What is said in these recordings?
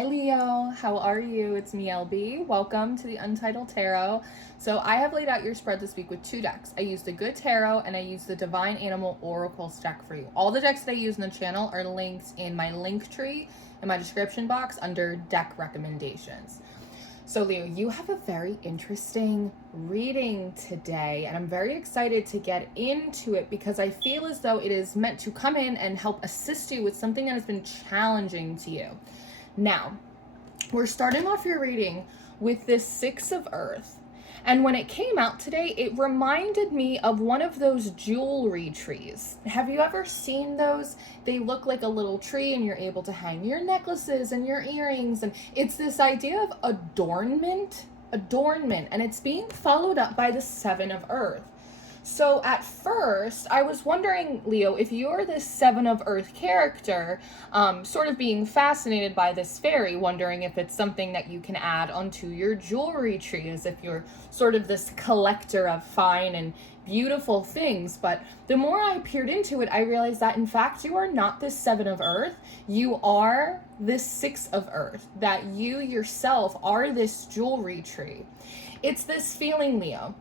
Hi Leo, how are you? It's me LB. Welcome to the Untitled Tarot. So I have laid out your spread this week with two decks. I used the Good Tarot and I used the Divine Animal Oracles deck for you. All the decks that I use in the channel are linked in my link tree in my description box under deck recommendations. So Leo, you have a very interesting reading today, and I'm very excited to get into it because I feel as though it is meant to come in and help assist you with something that has been challenging to you. Now, we're starting off your reading with this Six of Earth. And when it came out today, it reminded me of one of those jewelry trees. Have you ever seen those? They look like a little tree and you're able to hang your necklaces and your earrings. And it's this idea of adornment, and it's being followed up by the Seven of Earth. So at first, I was wondering, Leo, if you're this Seven of Earth character, sort of being fascinated by this fairy, wondering if it's something that you can add onto your jewelry tree, as if you're sort of this collector of fine and beautiful things. But the more I peered into it, I realized that in fact, you are not this Seven of Earth. You are this Six of Earth, that you yourself are this jewelry tree. It's this feeling, Leo,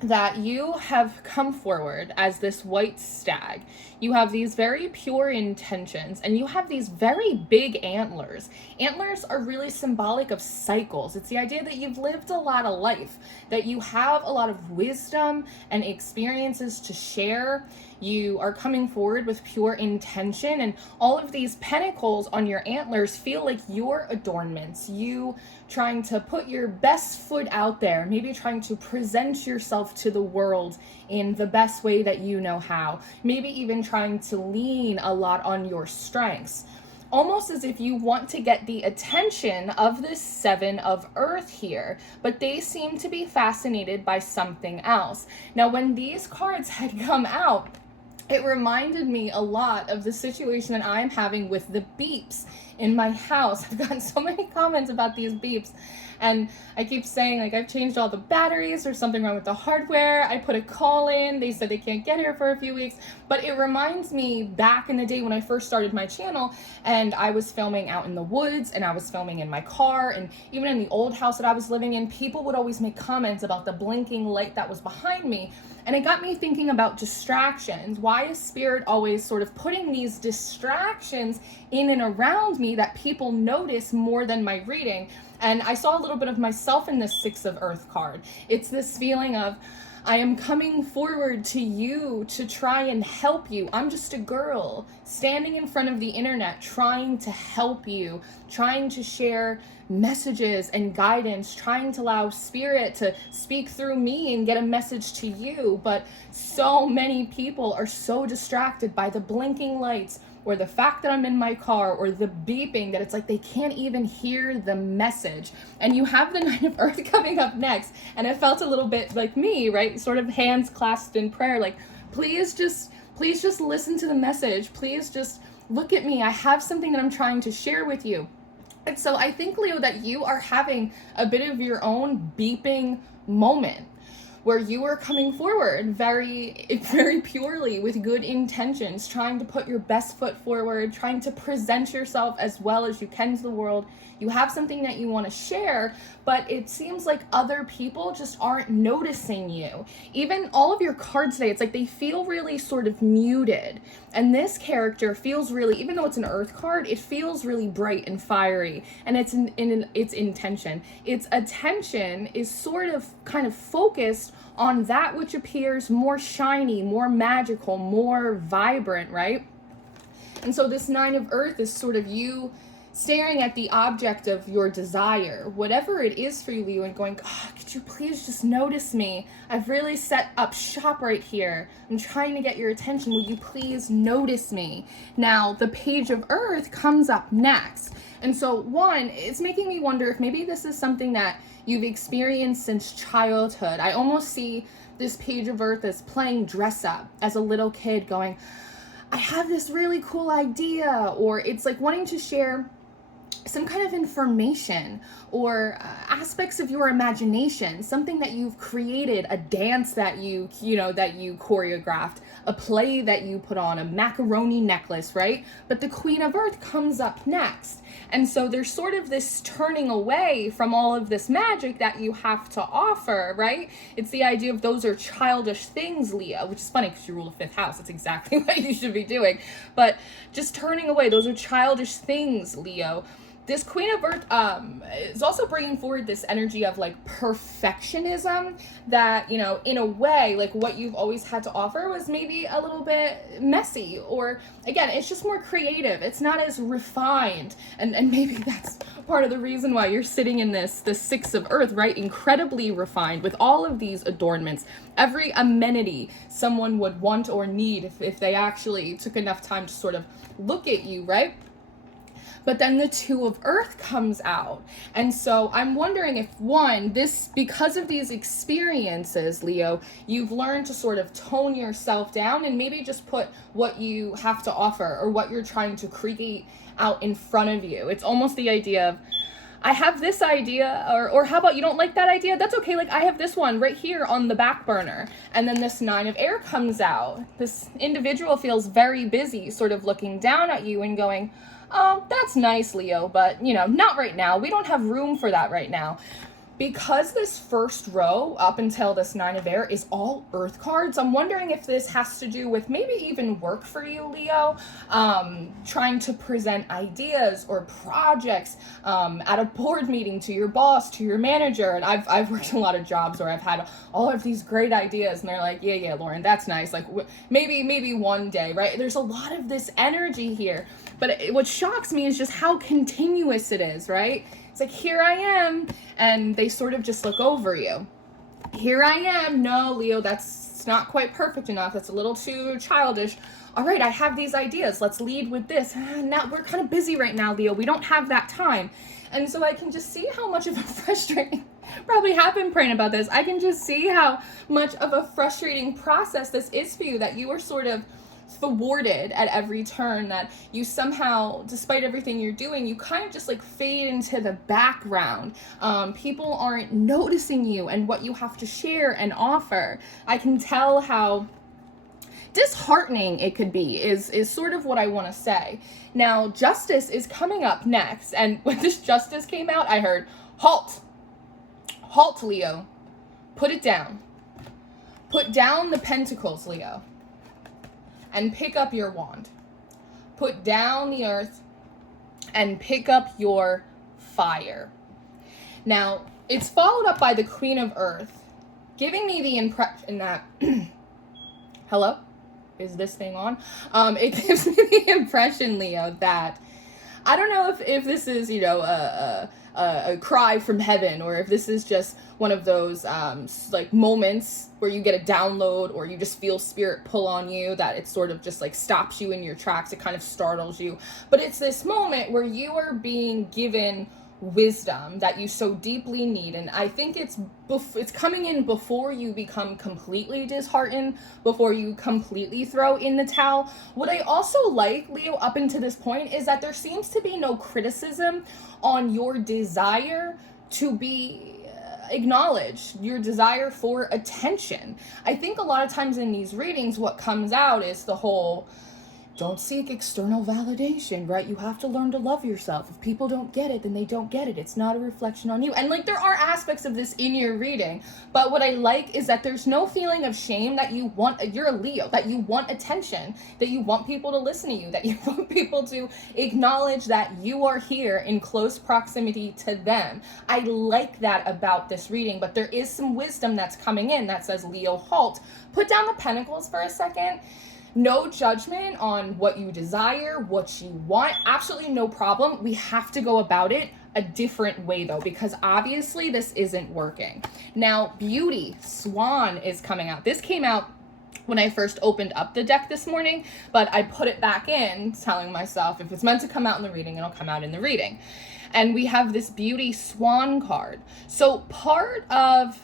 that you have come forward as this white stag. You have these very pure intentions and you have these very big antlers. Antlers are really symbolic of cycles. It's the idea that you've lived a lot of life, that you have a lot of wisdom and experiences to share. You are coming forward with pure intention, and all of these pentacles on your antlers feel like your adornments. You trying to put your best foot out there, maybe trying to present yourself to the world in the best way that you know how, maybe even trying to lean a lot on your strengths, almost as if you want to get the attention of this Seven of Earth here, but they seem to be fascinated by something else. Now, when these cards had come out, it reminded me a lot of the situation that I'm having with the beeps in my house. I've gotten so many comments about these beeps, and I keep saying, like, I've changed all the batteries, there's something wrong with the hardware, I put a call in, they said they can't get here for a few weeks. But it reminds me back in the day when I first started my channel and I was filming out in the woods and I was filming in my car, and even in the old house that I was living in, people would always make comments about the blinking light that was behind me. And it got me thinking about distractions. Why is Spirit always sort of putting these distractions in and around me that people notice more than my reading? And I saw a little bit of myself in this Six of Earth card. It's this feeling of, I am coming forward to you to try and help you. I'm just a girl standing in front of the internet trying to help you, trying to share messages and guidance, trying to allow Spirit to speak through me and get a message to you. But so many people are so distracted by the blinking lights or the fact that I'm in my car or the beeping that it's like they can't even hear the message. And you have the Nine of Earth coming up next, and it felt a little bit like me, right? Sort of hands clasped in prayer, like, please just listen to the message. Please just look at me. I have something that I'm trying to share with you. And so I think, Leo, that you are having a bit of your own beeping moment where you are coming forward very, very purely with good intentions, trying to put your best foot forward, trying to present yourself as well as you can to the world. You have something that you want to share, but it seems like other people just aren't noticing you. Even all of your cards today, it's like they feel really sort of muted. And this character feels really, even though it's an Earth card, it feels really bright and fiery. And it's in its intention. Its attention is sort of kind of focused on that which appears more shiny, more magical, more vibrant, right? And so this Nine of Earth is sort of you staring at the object of your desire, whatever it is for you, Leo, and going, oh, could you please just notice me? I've really set up shop right here. I'm trying to get your attention. Will you please notice me? Now, the Page of Earth comes up next. And so, one, it's making me wonder if maybe this is something that you've experienced since childhood. I almost see this Page of Earth as playing dress up as a little kid, going, I have this really cool idea, or it's like wanting to share some kind of information or aspects of your imagination, something that you've created, a dance that you choreographed, a play that you put on, a macaroni necklace, right? But the Queen of Earth comes up next. And so there's sort of this turning away from all of this magic that you have to offer, right? It's the idea of those are childish things, Leo, which is funny because you rule the fifth house. That's exactly what you should be doing. But just turning away, those are childish things, Leo. This Queen of Earth is also bringing forward this energy of like perfectionism that, you know, in a way, like what you've always had to offer was maybe a little bit messy, or again, it's just more creative. It's not as refined. And maybe that's part of the reason why you're sitting in this Six of Earth, right? Incredibly refined with all of these adornments, every amenity someone would want or need if they actually took enough time to sort of look at you, right? But then the Two of Earth comes out. And so I'm wondering if, one, because of these experiences, Leo, you've learned to sort of tone yourself down and maybe just put what you have to offer or what you're trying to create out in front of you. It's almost the idea of, I have this idea, or how about you don't like that idea? That's okay. Like I have this one right here on the back burner. And then this Nine of Air comes out. This individual feels very busy, sort of looking down at you and going, oh, that's nice, Leo, but, you know, not right now. We don't have room for that right now. Because this first row up until this Nine of Air is all Earth cards, I'm wondering if this has to do with maybe even work for you, Leo, trying to present ideas or projects at a board meeting to your boss, to your manager. And I've worked a lot of jobs where I've had all of these great ideas and they're like, yeah, Lauren, that's nice. Like maybe one day, right? There's a lot of this energy here. But what shocks me is just how continuous it is, right? It's like, here I am, and they sort of just look over you. Here I am. No, Leo, that's not quite perfect enough. That's a little too childish. All right, I have these ideas. Let's lead with this. Now, we're kind of busy right now, Leo. We don't have that time. And so I can just see how much of a frustrating, probably have been praying about this. I can just see how much of a frustrating process this is for you, that you are sort of thwarted at every turn, that you somehow, despite everything you're doing, you kind of just like fade into the background. People aren't noticing you and what you have to share and offer. I can tell how disheartening it could be is sort of what I want to say. Now, Justice is coming up next, and when this Justice came out, I heard, halt, Leo, put it down. Put down the pentacles, Leo. And pick up your wand. Put down the earth and pick up your fire. Now, it's followed up by the Queen of Earth, giving me the impression that, hello? Is this thing on? It gives me the impression, Leo, that, I don't know if this is, you know, a cry from heaven, or if this is just one of those like moments where you get a download or you just feel spirit pull on you, that it sort of just like stops you in your tracks. It kind of startles you. But it's this moment where you are being given wisdom that you so deeply need. And I think it's coming in before you become completely disheartened, before you completely throw in the towel. What I also like, Leo, up until this point, is that there seems to be no criticism on your desire to be acknowledged, your desire for attention. I think a lot of times in these readings, what comes out is the whole, don't seek external validation, right? You have to learn to love yourself. If people don't get it, then they don't get it. It's not a reflection on you. And like, there are aspects of this in your reading, but what I like is that there's no feeling of shame, that you're a Leo, that you want attention, that you want people to listen to you, that you want people to acknowledge that you are here in close proximity to them. I like that about this reading, but there is some wisdom that's coming in that says, Leo, halt, put down the pentacles for a second. No judgment on what you desire, what you want. Absolutely no problem. We have to go about it a different way, though, because obviously this isn't working. Now, Beauty, Swan is coming out. This came out when I first opened up the deck this morning, but I put it back in, telling myself if it's meant to come out in the reading, it'll come out in the reading. And we have this Beauty Swan card. So part of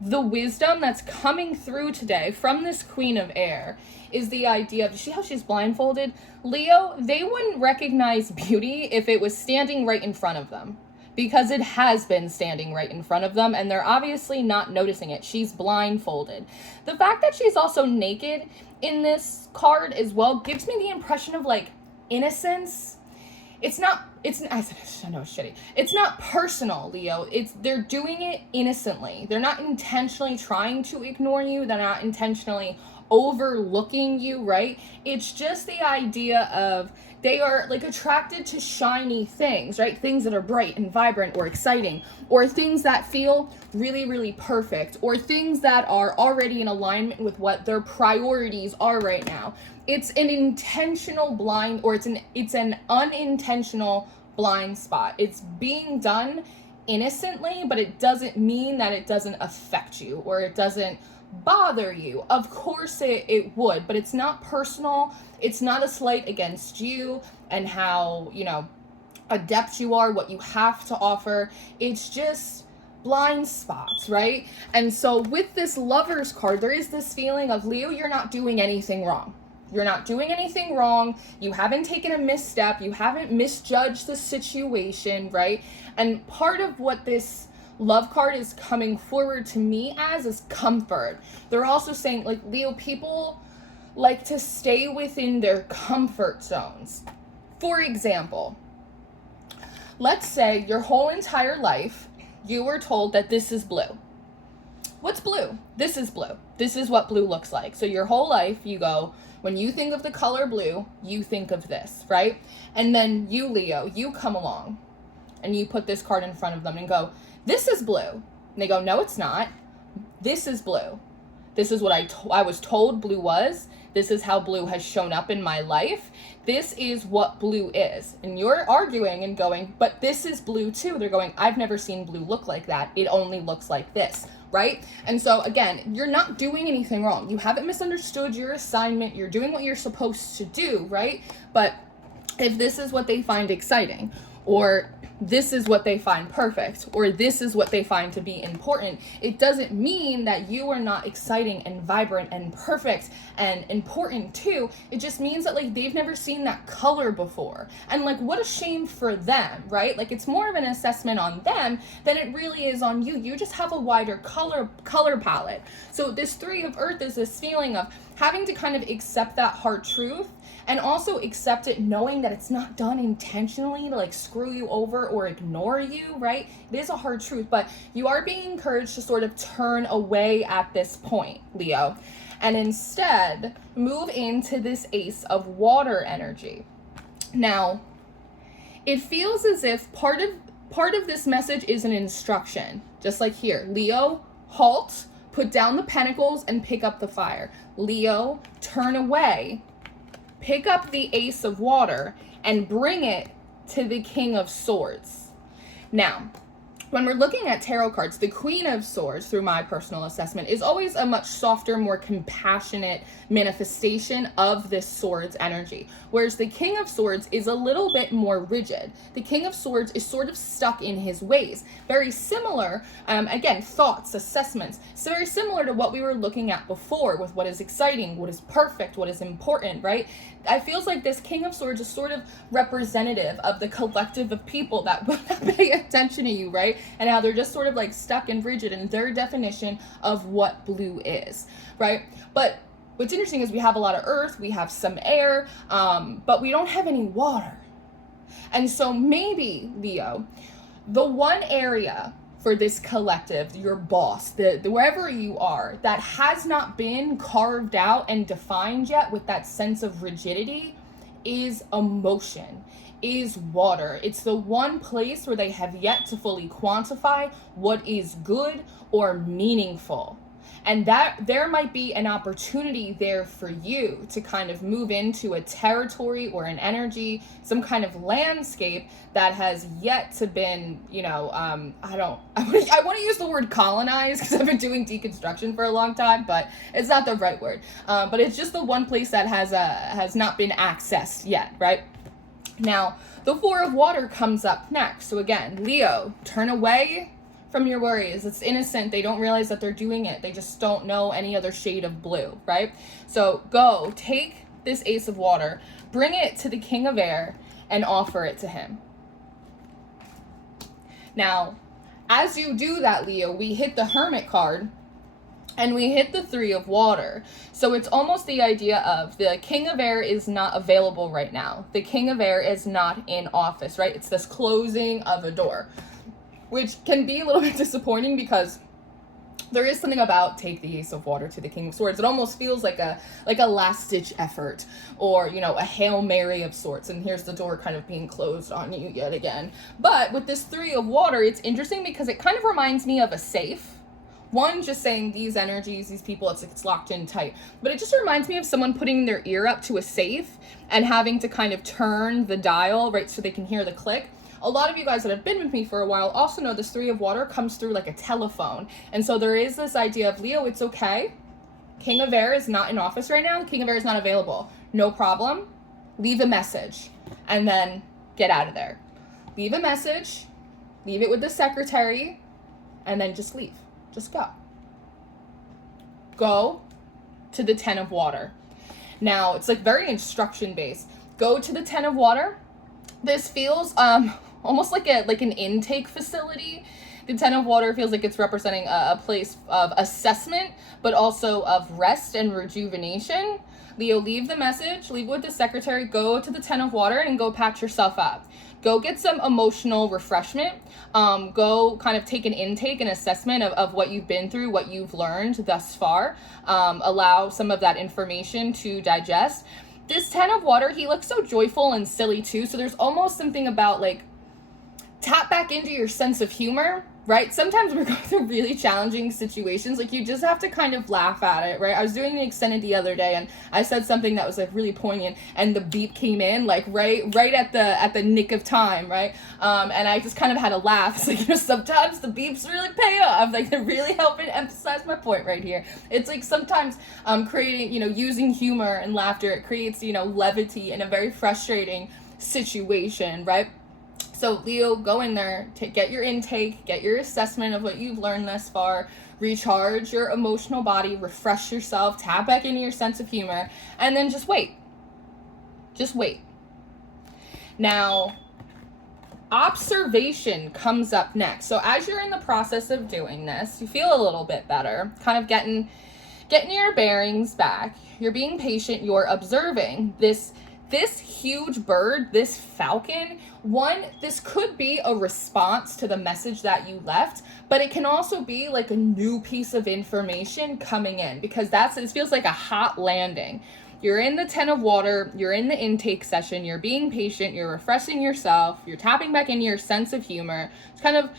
the wisdom that's coming through today from this Queen of Air is the idea of, see how she's blindfolded? Leo, they wouldn't recognize beauty if it was standing right in front of them. because it has been standing right in front of them and they're obviously not noticing it. She's blindfolded. The fact that she's also naked in this card as well gives me the impression of like innocence. It's not personal, Leo. They're doing it innocently. They're not intentionally trying to ignore you. They're not intentionally overlooking you, right? It's just the idea of they are like attracted to shiny things, right? Things that are bright and vibrant or exciting, or things that feel really, really perfect, or things that are already in alignment with what their priorities are right now. It's an intentional blind, or it's an unintentional blind spot. It's being done innocently, but it doesn't mean that it doesn't affect you or it doesn't bother you. Of course it would, but it's not personal. It's not a slight against you and how, adept you are, what you have to offer. It's just blind spots, right? And so with this Lovers card, there is this feeling of, Leo, you're not doing anything wrong. You're not doing anything wrong. You haven't taken a misstep. You haven't misjudged the situation, right? And part of what this love card is coming forward to me as is comfort. They're also saying, like, Leo, people like to stay within their comfort zones. For example, let's say your whole entire life, you were told that this is blue. What's blue? This is blue. This is what blue looks like. So your whole life, you go, when you think of the color blue, you think of this, right? And then you, Leo, you come along and you put this card in front of them and go, this is blue. And they go, no, it's not. This is blue. This is what I was told blue was. This is how blue has shown up in my life. This is what blue is. And you're arguing and going, but this is blue too. They're going, I've never seen blue look like that. It only looks like this, right? And so again, you're not doing anything wrong. You haven't misunderstood your assignment. You're doing what you're supposed to do, right? But if this is what they find exciting, or this is what they find perfect, or this is what they find to be important, it doesn't mean that you are not exciting and vibrant and perfect and important too. It just means that like they've never seen that color before. And like, what a shame for them, right? Like, it's more of an assessment on them than it really is on you. You just have a wider color palette. So this Three of Earth is this feeling of having to kind of accept that hard truth, and also accept it knowing that it's not done intentionally to like screw you over or ignore you, right? It is a hard truth, but you are being encouraged to sort of turn away at this point, Leo, and instead move into this Ace of Water energy. Now, it feels as if part of this message is an instruction, just like here, Leo, halt, put down the pentacles and pick up the fire. Leo, turn away, pick up the Ace of Water and bring it to the King of Swords. Now, when we're looking at tarot cards, the Queen of Swords, through my personal assessment, is always a much softer, more compassionate manifestation of this Swords energy, whereas the King of Swords is a little bit more rigid. The King of Swords is sort of stuck in his ways. Very similar, again, thoughts, assessments, so very similar to what we were looking at before with what is exciting, what is perfect, what is important, right? I feels like this King of Swords is sort of representative of the collective of people that will not pay attention to you, right? And how they're just sort of like stuck and rigid in their definition of what blue is, right? But what's interesting is we have a lot of earth, we have some air, but we don't have any water. And so maybe, Leo, the one area for this collective, your boss, the wherever you are, that has not been carved out and defined yet with that sense of rigidity is emotion, is water. It's the one place where they have yet to fully quantify what is good or meaningful. And that there might be an opportunity there for you to kind of move into a territory or an energy, some kind of landscape that has yet to been, I want to use the word colonized because I've been doing deconstruction for a long time, but it's not the right word. But it's just the one place that has not been accessed yet, right? Now, the Four of Water comes up next. So again, Leo, turn away from your worries. It's innocent. They don't realize that they're doing it. They just don't know any other shade of blue, right? So go, take this Ace of Water, bring it to the King of Air, and offer it to him. Now, as you do that, Leo, we hit the Hermit card and we hit the Three of Water. So it's almost the idea of the King of Air is not available right now. The King of Air is not in office, right? It's this closing of a door, which can be a little bit disappointing because there is something about take the Ace of Water to the King of Swords. It almost feels like a last-ditch effort, or, you know, a Hail Mary of sorts, and here's the door kind of being closed on you yet again. But with this Three of Water, it's interesting because it kind of reminds me of a safe. One, just saying these energies, these people, it's locked in tight. But it just reminds me of someone putting their ear up to a safe and having to kind of turn the dial, right, so they can hear the click. A lot of you guys that have been with me for a while also know this Three of Water comes through like a telephone. And so there is this idea of, Leo, it's okay. King of Air is not in office right now. King of Air is not available. No problem. Leave a message and then get out of there. Leave a message, leave it with the secretary, and then just leave. Just go. Go to the Ten of Water. Now, it's like very instruction based. Go to the Ten of Water. This feels almost like an intake facility. The Ten of Water feels like it's representing a place of assessment, but also of rest and rejuvenation. Leo, leave the message, leave with the secretary, go to the Ten of Water and go patch yourself up. Go get some emotional refreshment. Go kind of take an intake and assessment of what you've been through, what you've learned thus far. Allow some of that information to digest. This Ten of Water, he looks so joyful and silly too. So there's almost something about like, tap back into your sense of humor, right? Sometimes we're going through really challenging situations. Like, you just have to kind of laugh at it, right? I was doing the extended the other day and I said something that was like really poignant and the beep came in like right at the nick of time, right? And I just kind of had a laugh. It's like, you know, sometimes the beeps really pay off. Like, they're really helping emphasize my point right here. It's like sometimes creating, you know, using humor and laughter, it creates, you know, levity in a very frustrating situation, right? So Leo, go in there, get your intake, get your assessment of what you've learned thus far, recharge your emotional body, refresh yourself, tap back into your sense of humor, and then just wait. Just wait. Now, observation comes up next. So as you're in the process of doing this, you feel a little bit better, kind of getting your bearings back. You're being patient, you're observing this huge bird, this falcon. One, this could be a response to the message that you left, but it can also be like a new piece of information coming in, because it feels like a hot landing. You're in the Ten of Water, you're in the intake session, you're being patient, you're refreshing yourself, you're tapping back into your sense of humor. It's kind of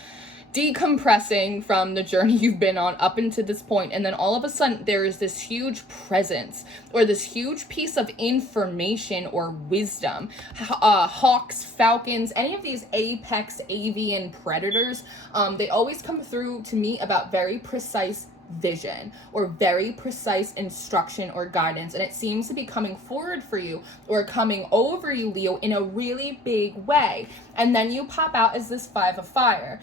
decompressing from the journey you've been on up until this point, and then all of a sudden there is this huge presence or this huge piece of information or wisdom. Hawks, falcons, any of these apex avian predators, they always come through to me about very precise vision or very precise instruction or guidance, and it seems to be coming forward for you or coming over you, Leo, in a really big way. And then you pop out as this Five of Fire.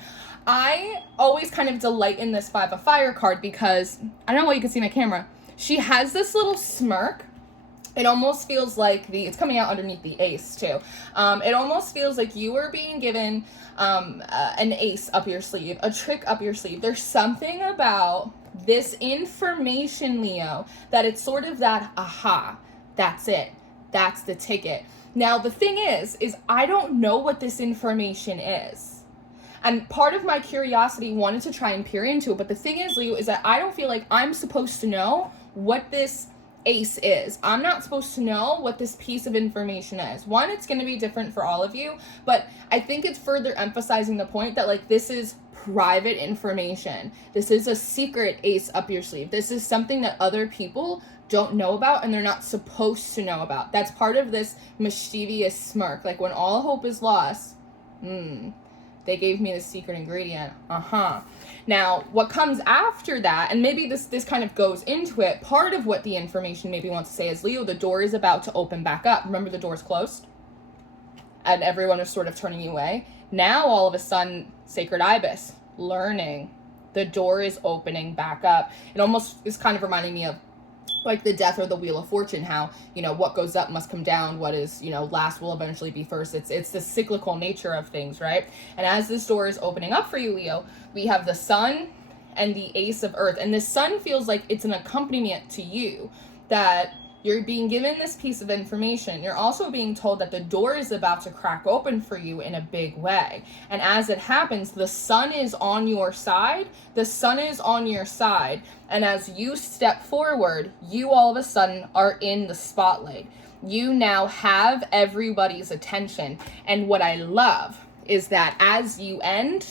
I always kind of delight in this Five of Fire card because, I don't know what you can see in my camera, she has this little smirk. It almost feels like it's coming out underneath the ace too. It almost feels like you are being given an ace up your sleeve, a trick up your sleeve. There's something about this information, Leo, that it's sort of that, aha, that's it. That's the ticket. Now, the thing is I don't know what this information is. And part of my curiosity wanted to try and peer into it. But the thing is, Leo, is that I don't feel like I'm supposed to know what this ace is. I'm not supposed to know what this piece of information is. One, it's going to be different for all of you. But I think it's further emphasizing the point that, like, this is private information. This is a secret ace up your sleeve. This is something that other people don't know about and they're not supposed to know about. That's part of this mischievous smirk. Like, when all hope is lost, they gave me the secret ingredient. Now, what comes after that, and maybe this kind of goes into it, part of what the information maybe wants to say is, Leo, the door is about to open back up. Remember, the door's closed? And everyone is sort of turning you away. Now, all of a sudden, Sacred Ibis, learning. The door is opening back up. It almost is kind of reminding me of like the death or the wheel of fortune, how, you know, what goes up must come down, what is, you know, last will eventually be first. It's the cyclical nature of things, right? And as this door is opening up for you, Leo, we have the sun and the ace of earth, and the sun feels like it's an accompaniment to you, that you're being given this piece of information. You're also being told that the door is about to crack open for you in a big way. And as it happens, the sun is on your side. The sun is on your side. And as you step forward, you all of a sudden are in the spotlight. You now have everybody's attention. And what I love is that as you end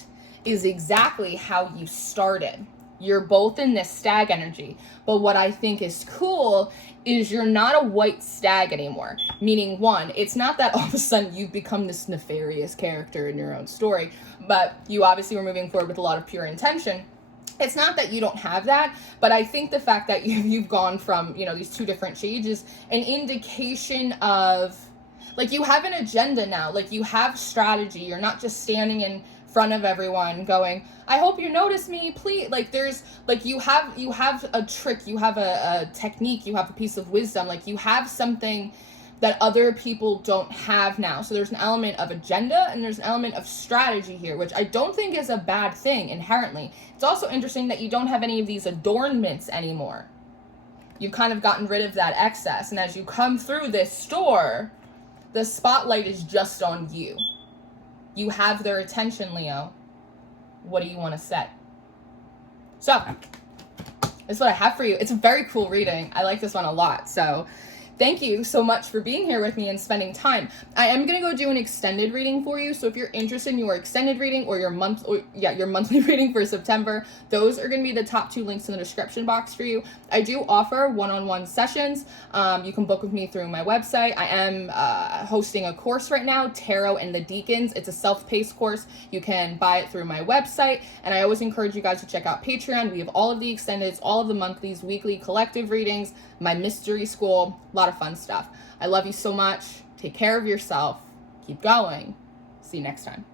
is exactly how you started. You're both in this stag energy. But what I think is cool is you're not a white stag anymore. Meaning, one, it's not that all of a sudden you've become this nefarious character in your own story, but you obviously were moving forward with a lot of pure intention. It's not that you don't have that, but I think the fact that you've gone from, you know, these two different shades is an indication of, like, you have an agenda now. Like, you have strategy. You're not just standing in front of everyone going, I hope you notice me, please. Like, there's, like, you have a trick, you have a technique, you have a piece of wisdom, like, you have something that other people don't have now. So there's an element of agenda and there's an element of strategy here, which I don't think is a bad thing inherently. It's also interesting that you don't have any of these adornments anymore. You've kind of gotten rid of that excess, and as you come through this store, the spotlight is just on you. You have their attention, Leo. What do you want to say? So, that's what I have for you. It's a very cool reading. I like this one a lot. So, thank you so much for being here with me and spending time. I am going to go do an extended reading for you. So if you're interested in your extended reading or your monthly reading for September, those are going to be the top 2 links in the description box for you. I do offer one-on-one sessions. You can book with me through my website. I am hosting a course right now, Tarot and the Decans. It's a self-paced course. You can buy it through my website. And I always encourage you guys to check out Patreon. We have all of the extendeds, all of the monthlies, weekly collective readings, my mystery school, a lot of fun stuff. I love you so much. Take care of yourself. Keep going. See you next time.